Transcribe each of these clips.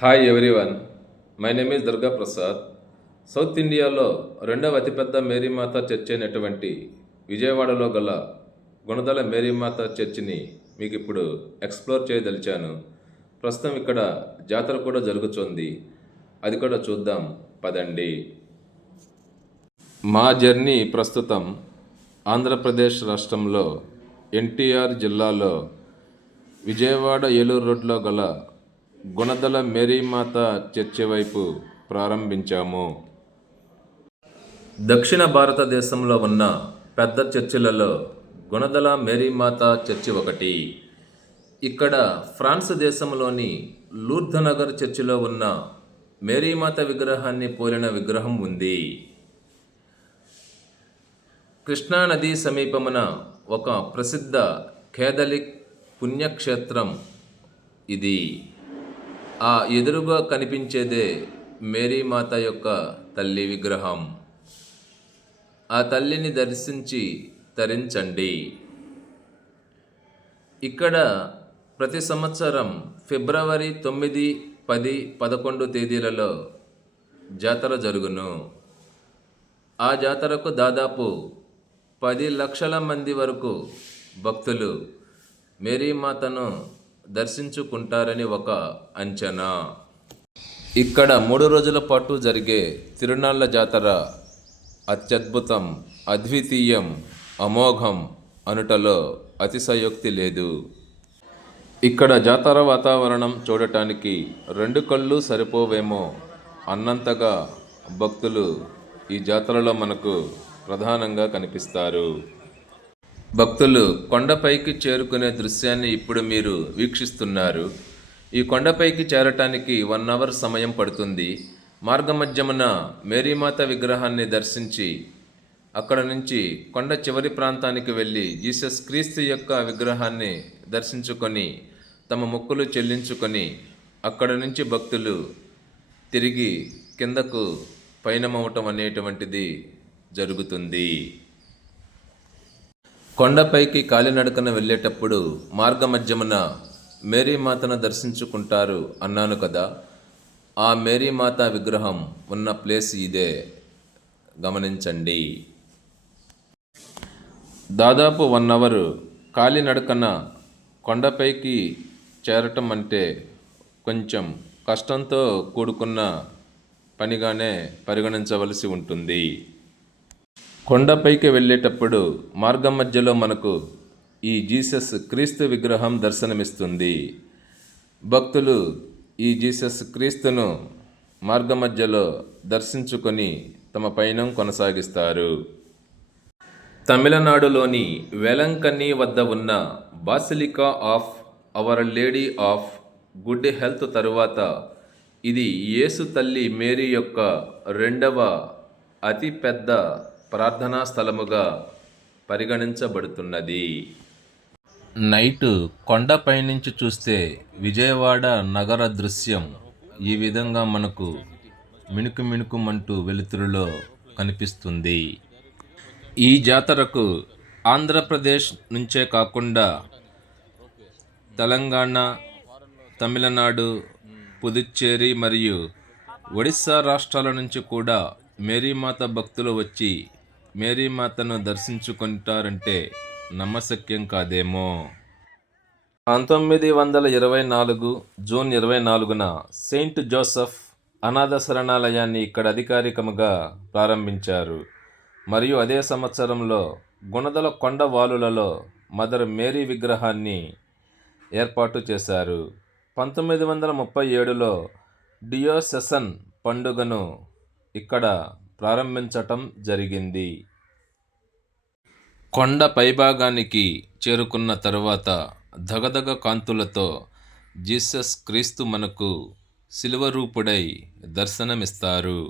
Hi everyone, my name is Durga Prasad. South ఇండియాలో రెండవ అతిపెద్ద మేరీమాత చర్చ్ అయినటువంటి విజయవాడలో గల గుణదల మేరీమాత చర్చిని మీకు ఇప్పుడు ఎక్స్ప్లోర్ చేయదలిచాను. ప్రస్తుతం ఇక్కడ జాతర కూడా జరుగుతోంది, అది కూడా చూద్దాం పదండి. మా జర్నీ ప్రస్తుతం ఆంధ్రప్రదేశ్ రాష్ట్రంలో ఎన్టీఆర్ జిల్లాలో విజయవాడ ఏలూరు రోడ్లో గల గుణదల మేరీమాత చర్చి వైపు ప్రారంభించాము. దక్షిణ భారతదేశంలో ఉన్న పెద్ద చర్చిలలో గుణదల మేరీమాత చర్చి ఒకటి. ఇక్కడ ఫ్రాన్స్ దేశంలోని లూర్ధనగర్ చర్చిలో ఉన్న మేరీమాత విగ్రహాన్ని పోలిన విగ్రహం ఉంది. కృష్ణానది సమీపమున ఒక ప్రసిద్ధ కేథలిక్ పుణ్యక్షేత్రం ఇది. ఆ ఎదురుగా కనిపించేదే మేరీమాత యొక్క తల్లి విగ్రహం. ఆ తల్లిని దర్శించి తరించండి. ఇక్కడ ప్రతి సంవత్సరం ఫిబ్రవరి 9, 10, 11 తేదీలలో జాతర జరుగును. ఆ జాతరకు దాదాపు 10 లక్షల మంది వరకు భక్తులు మేరీమాతను దర్శించుకుంటారని ఒక అంచనా. ఇక్కడ 3 రోజుల పాటు జరిగే తిరునాళ్ల జాతర అత్యద్భుతం, అద్వితీయం, అమోఘం అనుటలో అతిశయోక్తి లేదు. ఇక్కడ జాతర వాతావరణం చూడటానికి 2 కళ్ళు సరిపోవేమో అన్నంతగా భక్తులు ఈ జాతరలో మనకు ప్రధానంగా కనిపిస్తారు. భక్తులు కొండపైకి చేరుకునే దృశ్యాన్ని ఇప్పుడు మీరు వీక్షిస్తున్నారు. ఈ కొండపైకి చేరటానికి 1 అవర్ సమయం పడుతుంది. మార్గమధ్యమున మేరీమాత విగ్రహాన్ని దర్శించి అక్కడ నుంచి కొండ చివరి ప్రాంతానికి వెళ్ళి జీసస్ క్రీస్తు యొక్క విగ్రహాన్ని దర్శించుకొని తమ మొక్కులు చెల్లించుకొని అక్కడ నుంచి భక్తులు తిరిగి కిందకు పయనమవటం అనేటువంటిది జరుగుతుంది. కొండపైకి కాలినడకన వెళ్ళేటప్పుడు మార్గమధ్యమున మేరీమాతను దర్శించుకుంటారు అన్నాను కదా. ఆ మేరీమాత విగ్రహం ఉన్న ప్లేస్ ఇదే, గమనించండి. దాదాపు 1 అవర్ కాలినడకన కొండపైకి చేరటం అంటే కొంచెం కష్టంతో కూడుకున్న పనిగానే పరిగణించవలసి ఉంటుంది. కొండపైకి వెళ్ళేటప్పుడు మార్గం మధ్యలో మనకు ఈ జీసస్ క్రీస్తు విగ్రహం దర్శనమిస్తుంది. భక్తులు ఈ జీసస్ క్రీస్తును మార్గ మధ్యలో దర్శించుకొని తమ పయనం కొనసాగిస్తారు. తమిళనాడులోని వేలంకన్ని వద్ద ఉన్న basilica of our lady of good health తరువాత ఇది యేసు తల్లి మేరీ యొక్క 2వ అతి పెద్ద ప్రార్థనా స్థలముగా పరిగణించబడుతున్నది. నైటు కొండపై నుంచి చూస్తే విజయవాడ నగర దృశ్యం ఈ విధంగా మనకు మిణుకు మిణుకుమంటూ వెలుతురులో కనిపిస్తుంది. ఈ జాతరకు ఆంధ్రప్రదేశ్ నుంచే కాకుండా తెలంగాణ, తమిళనాడు, పుదుచ్చేరి మరియు ఒడిస్సా రాష్ట్రాల నుంచి కూడా మేరీమాత భక్తులు వచ్చి మేరీమాతను దర్శించుకుంటారంటే నమ్మశక్యం కాదేమో. 1924 జూన్ 24న సెయింట్ జోసెఫ్ అనాథ శరణాలయాన్ని ఇక్కడ అధికారికంగా ప్రారంభించారు. మరియు అదే సంవత్సరంలో గుణదల కొండ వాలులలో మదర్ మేరీ విగ్రహాన్ని ఏర్పాటు చేశారు. 1937లో డియోసెసన్ పండుగను ఇక్కడ ప్రారంభించటం జరిగింది. కొండ పైభాగానికి చేరుకున్న తరువాత ధగధగ కాంతులతో జీసస్ క్రీస్తు మనకు శిలువ రూపుడై దర్శనమిస్తారు.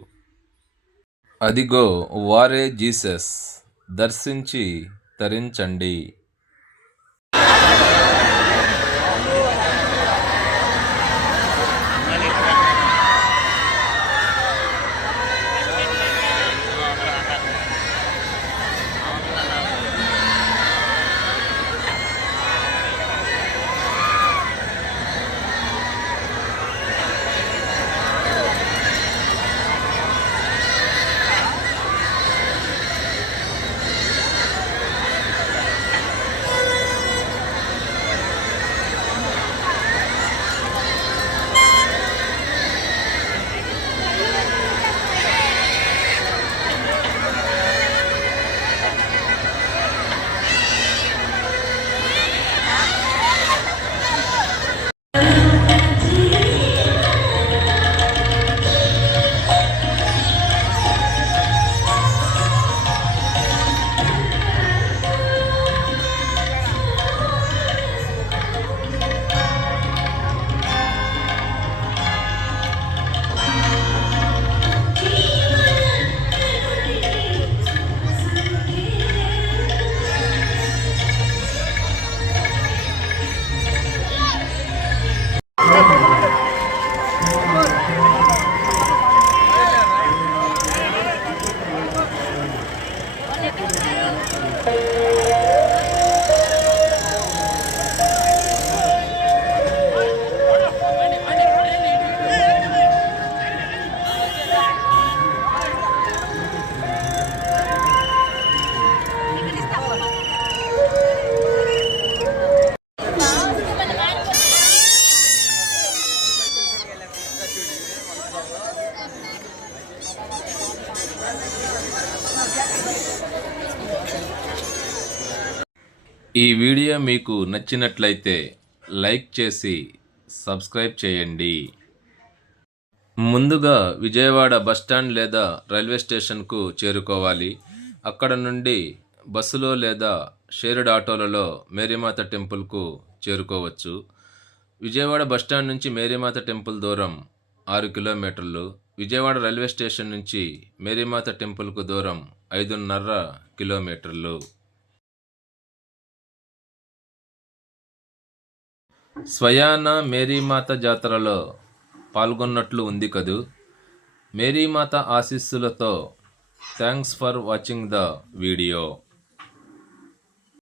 అదిగో వారే జీసస్, దర్శించి తరించండి. ఈ వీడియో మీకు నచ్చినట్లయితే లైక్ చేసి సబ్స్క్రైబ్ చేయండి. ముందుగా విజయవాడ బస్టాండ్ లేదా రైల్వే స్టేషన్కు చేరుకోవాలి. అక్కడ నుండి బస్సులో లేదా షేర్డ్ ఆటోలలో మేరీమాత టెంపుల్కు చేరుకోవచ్చు. విజయవాడ బస్టాండ్ నుంచి మేరీమాత టెంపుల్ దూరం 6 కిలోమీటర్లు. విజయవాడ రైల్వే స్టేషన్ నుంచి మేరీమాత టెంపుల్కు దూరం 5.5 కిలోమీటర్లు. స్వయాన మేరీమాత జాతరలో పాల్గొన్నట్లు ఉంది కదూ. మేరీమాత ఆశీస్సులతో thanks for watching the video.